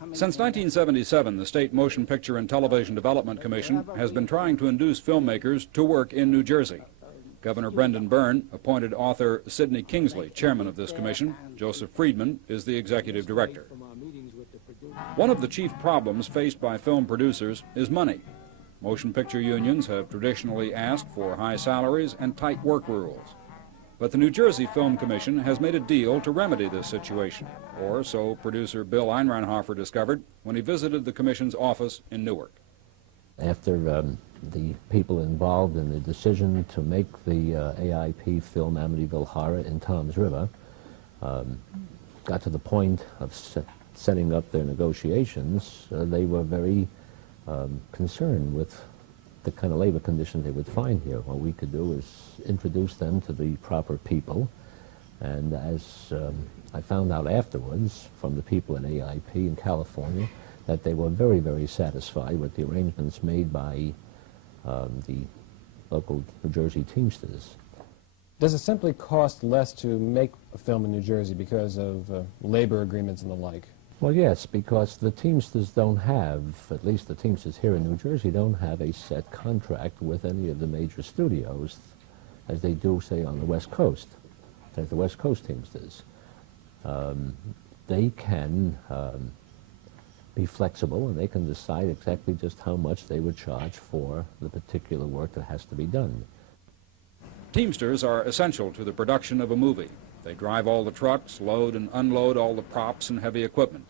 Since 1977, the State Motion Picture and Television Development Commission has been trying to induce filmmakers to work in New Jersey. Governor Brendan Byrne appointed author Sidney Kingsley chairman of this commission. Joseph Friedman is the executive director. One of the chief problems faced by film producers is money. Motion picture unions have traditionally asked for high salaries and tight work rules. But the New Jersey Film Commission has made a deal to remedy this situation, or so producer Bill Einreinhofer discovered when he visited the commission's office in Newark. After the people involved in the decision to make the AIP film Amityville Horror in Toms River got to the point of setting up their negotiations, they were very concerned with the kind of labor conditions they would find here. What we could do is introduce them to the proper people, and as I found out afterwards from the people in AIP in California, that they were very, very satisfied with the arrangements made by the local New Jersey Teamsters. Does it simply cost less to make a film in New Jersey because of labor agreements and the like? Well, yes, because the Teamsters don't have, at least the Teamsters here in New Jersey, don't have a set contract with any of the major studios as they do, say, on the West Coast, as the West Coast Teamsters. They can be flexible, and they can decide exactly just how much they would charge for the particular work that has to be done. Teamsters are essential to the production of a movie. They drive all the trucks, load and unload all the props and heavy equipment.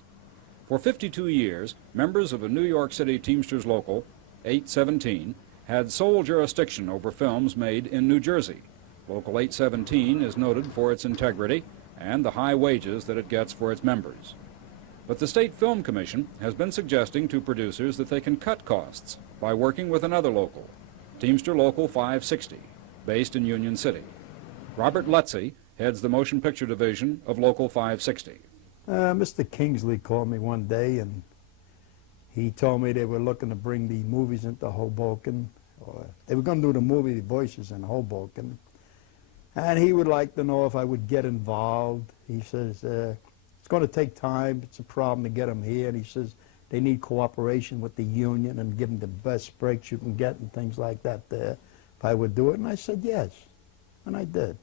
For 52 years, members of a New York City Teamsters Local 817 had sole jurisdiction over films made in New Jersey. Local 817 is noted for its integrity and the high wages that it gets for its members. But the State Film Commission has been suggesting to producers that they can cut costs by working with another local, Teamster Local 560, based in Union City. Robert Lutze heads the motion picture division of Local 560. Mr. Kingsley called me one day, and he told me they were looking to bring the movies into Hoboken, or they were going to do the movie Voices in Hoboken, and he would like to know if I would get involved. He says, it's going to take time, it's a problem to get them here, and he says they need cooperation with the union and give them the best breaks you can get and things like that there, if I would do it, and I said yes, and I did.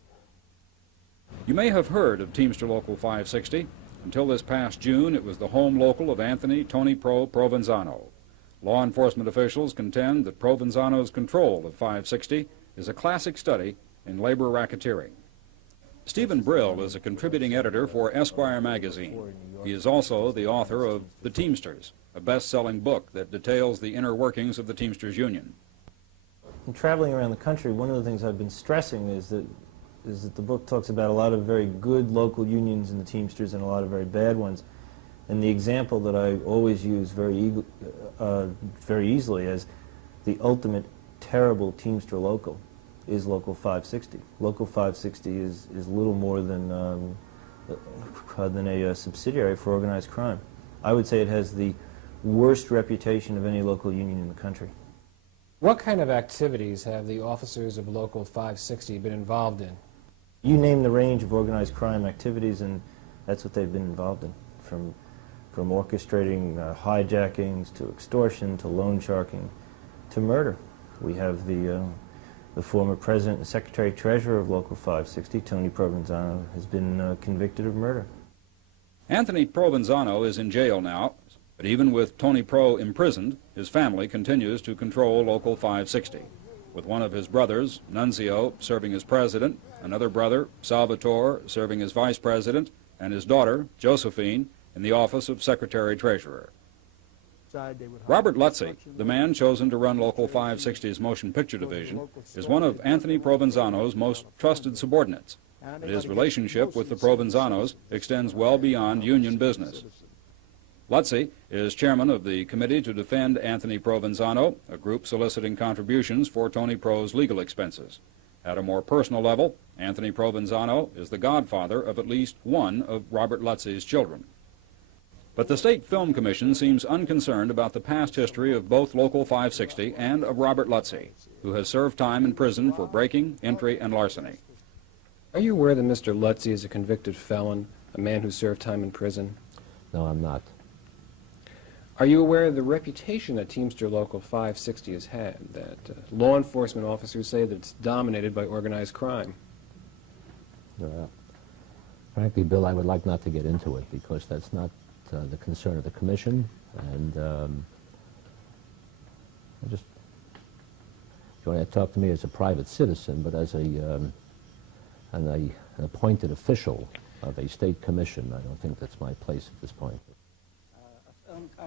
You may have heard of Teamster Local 560. Until this past June, it was the home local of Anthony Tony Provenzano. Law enforcement officials contend that Provenzano's control of 560 is a classic study in labor racketeering. Stephen Brill is a contributing editor for Esquire magazine. He is also the author of The Teamsters, a best-selling book that details the inner workings of the Teamsters Union. In traveling around the country, one of the things I've been stressing is that the book talks about a lot of very good local unions in the Teamsters and a lot of very bad ones. And the example that I always use very easily as the ultimate terrible Teamster local is Local 560. Local 560 is little more than a subsidiary for organized crime. I would say it has the worst reputation of any local union in the country. What kind of activities have the officers of Local 560 been involved in? You name the range of organized crime activities, and that's what they've been involved in, from orchestrating hijackings to extortion to loan sharking to murder. We have the former president and secretary-treasurer of Local 560, Tony Provenzano, has been convicted of murder. Anthony Provenzano is in jail now, but even with Tony Pro imprisoned, his family continues to control Local 560. With one of his brothers, Nunzio, serving as president, another brother, Salvatore, serving as vice president, and his daughter, Josephine, in the office of secretary-treasurer. Robert Lutze, the man chosen to run Local 560's motion picture division, is one of Anthony Provenzano's most trusted subordinates, but his relationship with the Provenzanos extends well beyond union business. Lutze is chairman of the Committee to Defend Anthony Provenzano, a group soliciting contributions for Tony Pro's legal expenses. At a more personal level, Anthony Provenzano is the godfather of at least one of Robert Lutze's children. But the State Film Commission seems unconcerned about the past history of both Local 560 and of Robert Lutze, who has served time in prison for breaking, entry, and larceny. Are you aware that Mr. Lutze is a convicted felon, a man who served time in prison? No, I'm not. Are you aware of the reputation that Teamster Local 560 has had, that law enforcement officers say that it's dominated by organized crime? Frankly, Bill, I would like not to get into it because that's not the concern of the Commission, and if you want to talk to me as a private citizen, but as an appointed official of a state commission, I don't think that's my place at this point.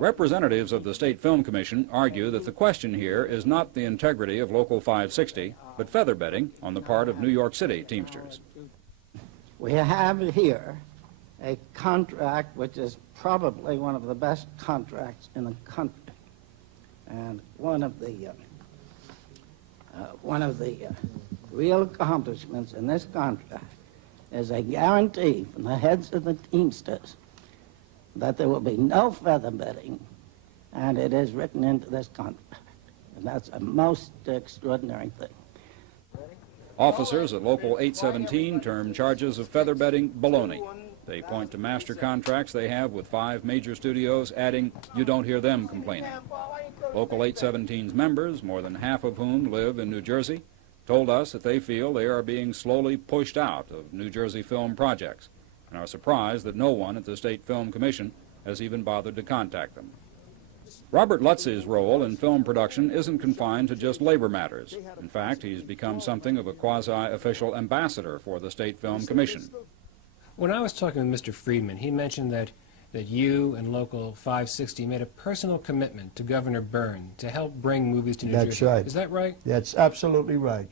Representatives of the State Film Commission argue that the question here is not the integrity of Local 560, but featherbedding on the part of New York City Teamsters. We have here a contract which is probably one of the best contracts in the country. And one of the real accomplishments in this contract is a guarantee from the heads of the Teamsters that there will be no featherbedding, and it is written into this contract. And that's a most extraordinary thing. Officers at Local 817 term charges of featherbedding baloney. They point to master contracts they have with 5 major studios, adding, "You don't hear them complaining." Local 817's members, more than half of whom live in New Jersey, told us that they feel they are being slowly pushed out of New Jersey film projects and are surprised that no one at the State Film Commission has even bothered to contact them. Robert Lutz's role in film production isn't confined to just labor matters. In fact, he's become something of a quasi-official ambassador for the State Film Commission. When I was talking with Mr. Friedman, he mentioned that you and Local 560 made a personal commitment to Governor Byrne to help bring movies to New Jersey. That's right. Is that right? That's absolutely right.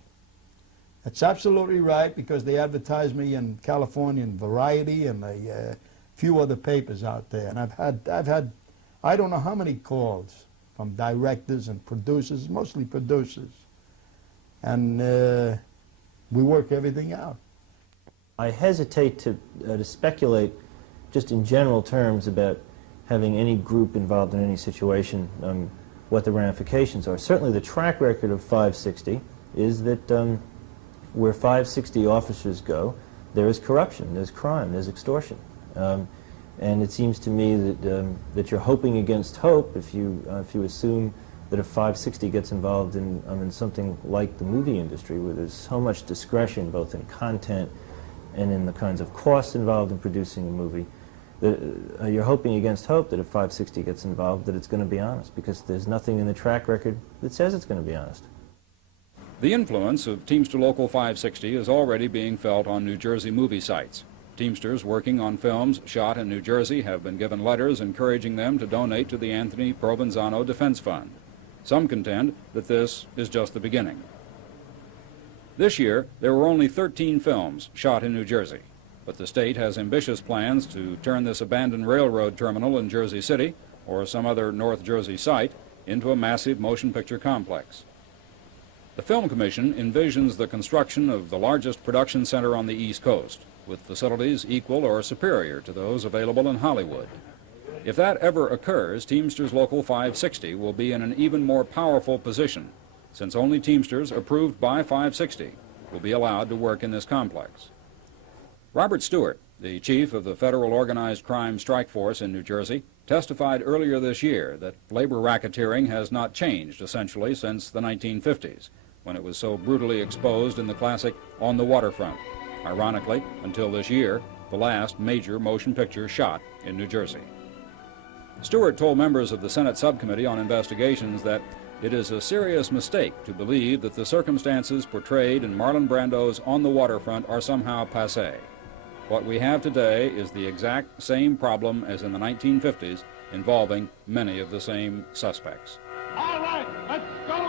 That's absolutely right, because they advertised me in California in Variety and a few other papers out there. And I've had I don't know how many calls from directors and producers, mostly producers. And we work everything out. I hesitate to speculate just in general terms about having any group involved in any situation, what the ramifications are. Certainly the track record of 560 is that where 560 officers go, there is corruption, there's crime, there's extortion. And it seems to me that you're hoping against hope if you assume that if 560 gets involved in something like the movie industry, where there's so much discretion both in content and in the kinds of costs involved in producing a movie, that you're hoping against hope that if 560 gets involved that it's going to be honest, because there's nothing in the track record that says it's going to be honest. The influence of Teamster Local 560 is already being felt on New Jersey movie sites. Teamsters working on films shot in New Jersey have been given letters encouraging them to donate to the Anthony Provenzano Defense Fund. Some contend that this is just the beginning. This year, there were only 13 films shot in New Jersey, but the state has ambitious plans to turn this abandoned railroad terminal in Jersey City, or some other North Jersey site, into a massive motion picture complex. The Film Commission envisions the construction of the largest production center on the East Coast, with facilities equal or superior to those available in Hollywood. If that ever occurs, Teamsters Local 560 will be in an even more powerful position, since only Teamsters approved by 560 will be allowed to work in this complex. Robert Stewart, the chief of the Federal Organized Crime Strike Force in New Jersey, testified earlier this year that labor racketeering has not changed essentially since the 1950s, when it was so brutally exposed in the classic On the Waterfront. Ironically, until this year, the last major motion picture shot in New Jersey. Stewart told members of the Senate Subcommittee on Investigations that it is a serious mistake to believe that the circumstances portrayed in Marlon Brando's On the Waterfront are somehow passé. What we have today is the exact same problem as in the 1950s, involving many of the same suspects. All right, let's go!